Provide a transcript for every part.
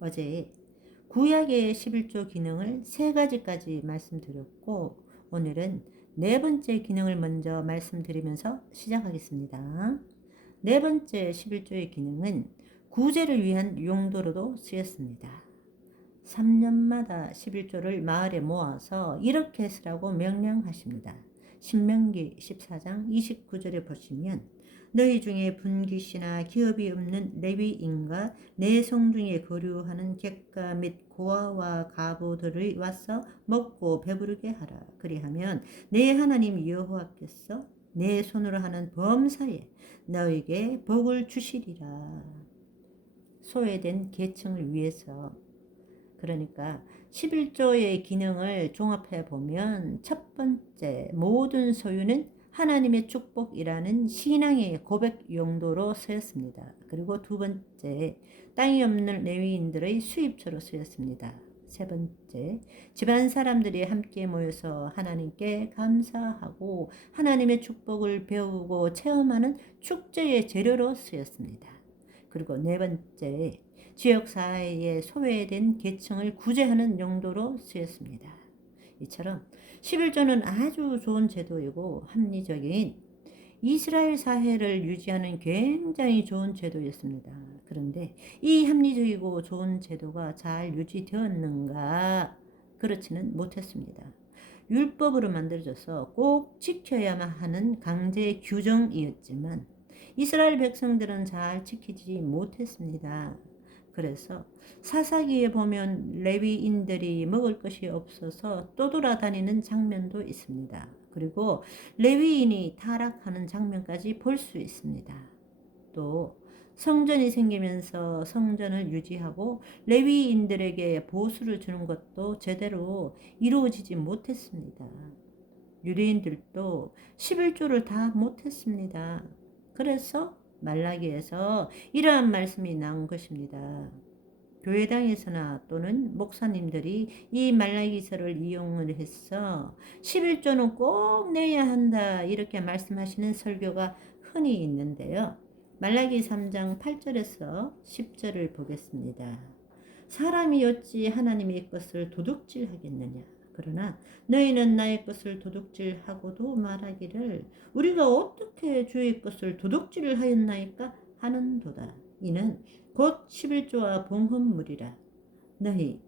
어제 구약의 11조 기능을 세 가지까지 말씀드렸고, 오늘은 네 번째 기능을 먼저 말씀드리면서 시작하겠습니다. 네 번째 11조의 기능은 구제를 위한 용도로도 쓰였습니다. 3년마다 11조를 마을에 모아서 이렇게 쓰라고 명령하십니다. 신명기 14장 29절에 보시면 너희 중에 분깃이나 기업이 없는 레위인과 내 성중에 거류하는 객가 및 고아와 가부들이 와서 먹고 배부르게 하라. 그리하면 내 하나님 여호와께서 내 손으로 하는 범사에 너에게 복을 주시리라. 소외된 계층을 위해서, 그러니까 11조의 기능을 종합해 보면 첫 번째, 모든 소유는 하나님의 축복이라는 신앙의 고백 용도로 쓰였습니다. 그리고 두 번째, 땅이 없는 레위인들의 수입처로 쓰였습니다. 세 번째, 집안 사람들이 함께 모여서 하나님께 감사하고 하나님의 축복을 배우고 체험하는 축제의 재료로 쓰였습니다. 그리고 네 번째, 지역사회에 소외된 계층을 구제하는 용도로 쓰였습니다. 이처럼 11조는 아주 좋은 제도이고 합리적인 이스라엘 사회를 유지하는 굉장히 좋은 제도였습니다. 그런데 이 합리적이고 좋은 제도가 잘 유지되었는가? 그렇지는 못했습니다. 율법으로 만들어져서 꼭 지켜야만 하는 강제 규정이었지만 이스라엘 백성들은 잘 지키지 못했습니다. 그래서 사사기에 보면 레위인들이 먹을 것이 없어서 떠돌아다니는 장면도 있습니다. 그리고 레위인이 타락하는 장면까지 볼 수 있습니다. 또 성전이 생기면서 성전을 유지하고 레위인들에게 보수를 주는 것도 제대로 이루어지지 못했습니다. 유대인들도 11조를 다 못했습니다. 그래서 말라기에서 이러한 말씀이 나온 것입니다. 교회당에서나 또는 목사님들이 이 말라기서를 이용을 해서 11조는 꼭 내야 한다 이렇게 말씀하시는 설교가 흔히 있는데요. 말라기 3장 8절에서 10절을 보겠습니다. 사람이 어찌 하나님의 것을 도둑질하겠느냐. 그러나 너희는 나의 것을 도둑질하고도 말하기를 우리가 어떻게 주의 것을 도둑질을 하였나이까 하는도다. 이는 곧 11조와 봉헌물이라. 너희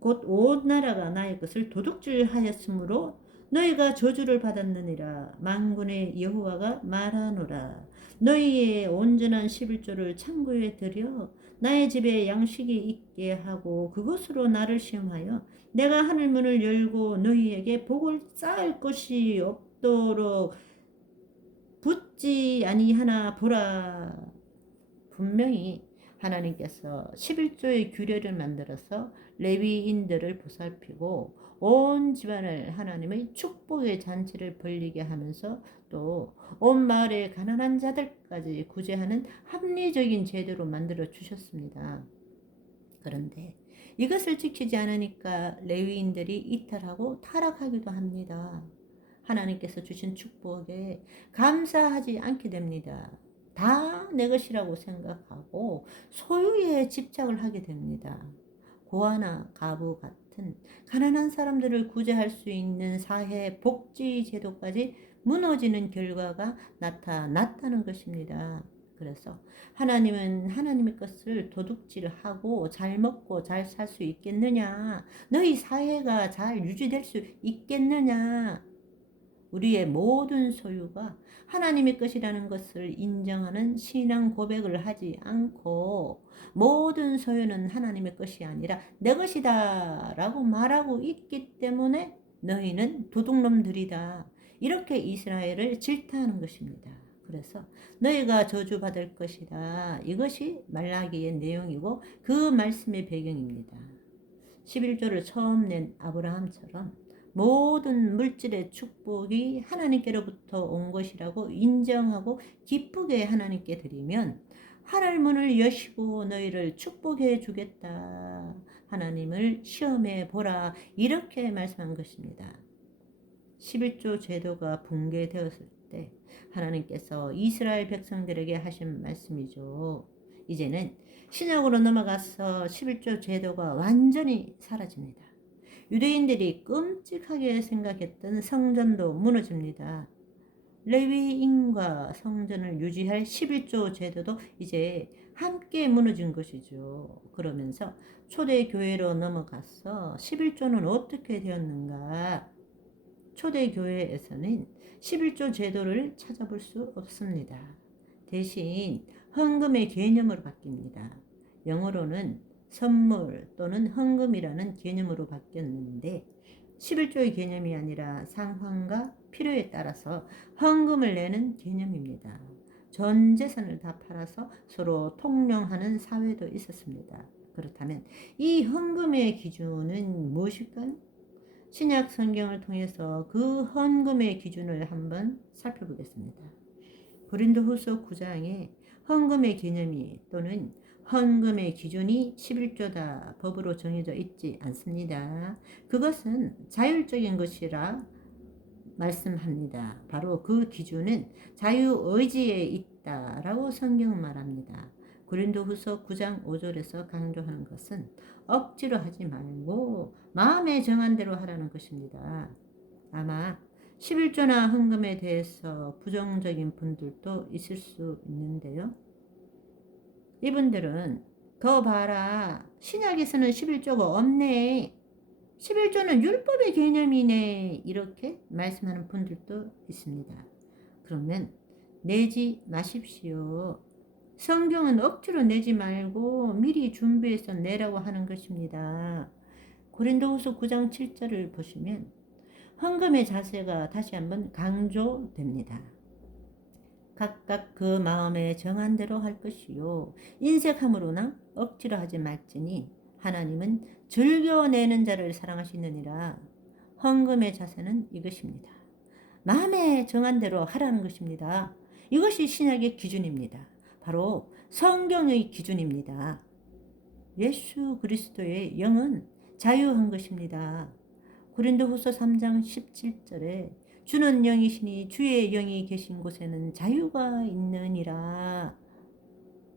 곧 온 나라가 나의 것을 도둑질하였으므로 너희가 저주를 받았느니라. 만군의 여호와가 말하노라. 너희의 온전한 11조를 창고에 들여 나의 집에 양식이 있게 하고 그것으로 나를 시험하여 내가 하늘문을 열고 너희에게 복을 쌓을 것이 없도록 붙지 아니하나 보라. 분명히 하나님께서 11조의 규례를 만들어서 레위인들을 보살피고 온 집안을 하나님의 축복의 잔치를 벌리게 하면서 또 온 마을의 가난한 자들까지 구제하는 합리적인 제도로 만들어 주셨습니다. 그런데 이것을 지키지 않으니까 레위인들이 이탈하고 타락하기도 합니다. 하나님께서 주신 축복에 감사하지 않게 됩니다. 다 내 것이라고 생각하고 소유에 집착을 하게 됩니다. 고아나 가부 같은 가난한 사람들을 구제할 수 있는 사회 복지 제도까지 무너지는 결과가 나타났다는 것입니다. 그래서 하나님은 하나님의 것을 도둑질하고 잘 먹고 잘 살 수 있겠느냐? 너희 사회가 잘 유지될 수 있겠느냐? 우리의 모든 소유가 하나님의 것이라는 것을 인정하는 신앙 고백을 하지 않고 모든 소유는 하나님의 것이 아니라 내 것이다 라고 말하고 있기 때문에 너희는 도둑놈들이다. 이렇게 이스라엘을 질타하는 것입니다. 그래서 너희가 저주받을 것이다. 이것이 말라기의 내용이고 그 말씀의 배경입니다. 11조를 처음 낸 아브라함처럼 모든 물질의 축복이 하나님께로부터 온 것이라고 인정하고 기쁘게 하나님께 드리면 하늘 문을 여시고 너희를 축복해 주겠다. 하나님을 시험해 보라. 이렇게 말씀한 것입니다. 11조 제도가 붕괴되었을 때 하나님께서 이스라엘 백성들에게 하신 말씀이죠. 이제는 신약으로 넘어가서 11조 제도가 완전히 사라집니다. 유대인들이 끔찍하게 생각했던 성전도 무너집니다. 레위인과 성전을 유지할 11조 제도도 이제 함께 무너진 것이죠. 그러면서 초대교회로 넘어가서 11조는 어떻게 되었는가? 초대교회에서는 11조 제도를 찾아볼 수 없습니다. 대신 헌금의 개념으로 바뀝니다. 영어로는 선물 또는 헌금이라는 개념으로 바뀌었는데 11조의 개념이 아니라 상황과 필요에 따라서 헌금을 내는 개념입니다. 전 재산을 다 팔아서 서로 통용하는 사회도 있었습니다. 그렇다면 이 헌금의 기준은 무엇일까요? 신약 성경을 통해서 그 헌금의 기준을 한번 살펴보겠습니다. 고린도후서 9장에 헌금의 개념이 또는 헌금의 기준이 11조다 법으로 정해져 있지 않습니다. 그것은 자율적인 것이라 말씀합니다. 바로 그 기준은 자유의지에 있다라고 성경은 말합니다. 고린도후서 9장 5절에서 강조하는 것은 억지로 하지 말고 마음에 정한 대로 하라는 것입니다. 아마 11조나 헌금에 대해서 부정적인 분들도 있을 수 있는데요. 이분들은 더 봐라, 신약에서는 11조가 없네, 11조는 율법의 개념이네, 이렇게 말씀하는 분들도 있습니다. 그러면 내지 마십시오. 성경은 억지로 내지 말고 미리 준비해서 내라고 하는 것입니다. 고린도후서 9장 7절을 보시면 헌금의 자세가 다시 한번 강조됩니다. 각각 그 마음에 정한 대로 할 것이요 인색함으로나 억지로 하지 말지니 하나님은 즐겨내는 자를 사랑하시느니라. 헌금의 자세는 이것입니다. 마음에 정한 대로 하라는 것입니다. 이것이 신약의 기준입니다. 바로 성경의 기준입니다. 예수 그리스도의 영은 자유한 것입니다. 고린도후서 3장 17절에 주는 영이시니 주의 영이 계신 곳에는 자유가 있느니라.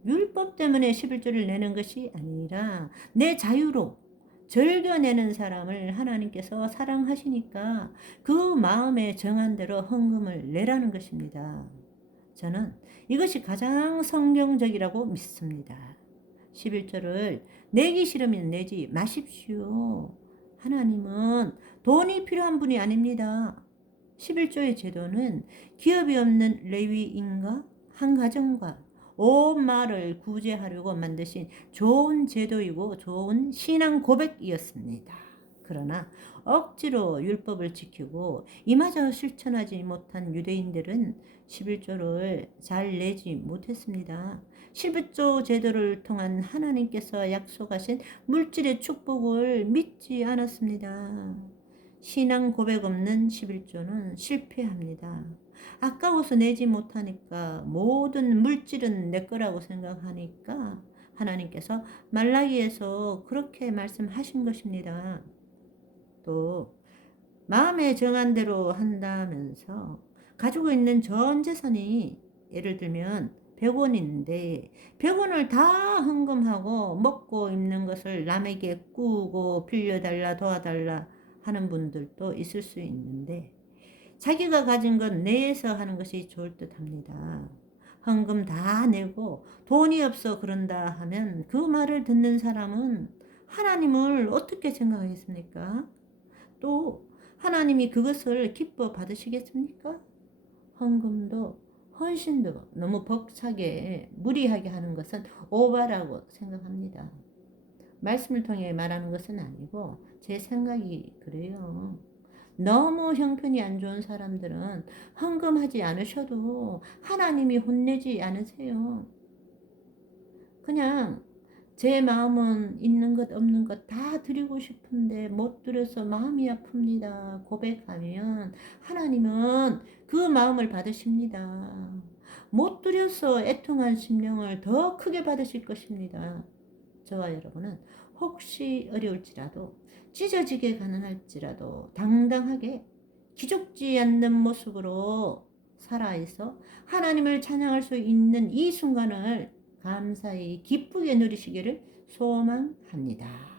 율법 때문에 11조를 내는 것이 아니라 내 자유로 즐겨내는 사람을 하나님께서 사랑하시니까 그 마음에 정한 대로 헌금을 내라는 것입니다. 저는 이것이 가장 성경적이라고 믿습니다. 11조를 내기 싫으면 내지 마십시오. 하나님은 돈이 필요한 분이 아닙니다. 11조의 제도는 기업이 없는 레위인과 한 가정과 온 마을을 구제하려고 만드신 좋은 제도이고 좋은 신앙 고백이었습니다. 그러나 억지로 율법을 지키고 이마저 실천하지 못한 유대인들은 11조를 잘 내지 못했습니다. 11조 제도를 통한 하나님께서 약속하신 물질의 축복을 믿지 않았습니다. 신앙 고백 없는 11조는 실패합니다. 아까워서 내지 못하니까 모든 물질은 내 거라고 생각하니까 하나님께서 말라기에서 그렇게 말씀하신 것입니다. 또 마음에 정한 대로 한다면서 가지고 있는 전 재산이 예를 들면 100원인데 100원을 다 헌금하고 먹고 입는 것을 남에게 꾸고 빌려달라 도와달라 하는 분들도 있을 수 있는데 자기가 가진 것 내에서 하는 것이 좋을 듯 합니다. 헌금 다 내고 돈이 없어 그런다 하면 그 말을 듣는 사람은 하나님을 어떻게 생각하겠습니까? 또 하나님이 그것을 기뻐 받으시겠습니까? 헌금도 헌신도 너무 벅차게 무리하게 하는 것은 오바라고 생각합니다. 말씀을 통해 말하는 것은 아니고 제 생각이 그래요. 너무 형편이 안 좋은 사람들은 헌금하지 않으셔도 하나님이 혼내지 않으세요. 그냥 제 마음은 있는 것 없는 것 다 드리고 싶은데 못 드려서 마음이 아픕니다. 고백하면 하나님은 그 마음을 받으십니다. 못 드려서 애통한 심령을 더 크게 받으실 것입니다. 저와 여러분은 혹시 어려울지라도 찢어지게 가능할지라도 당당하게 기죽지 않는 모습으로 살아있어 하나님을 찬양할 수 있는 이 순간을 감사히 기쁘게 누리시기를 소망합니다.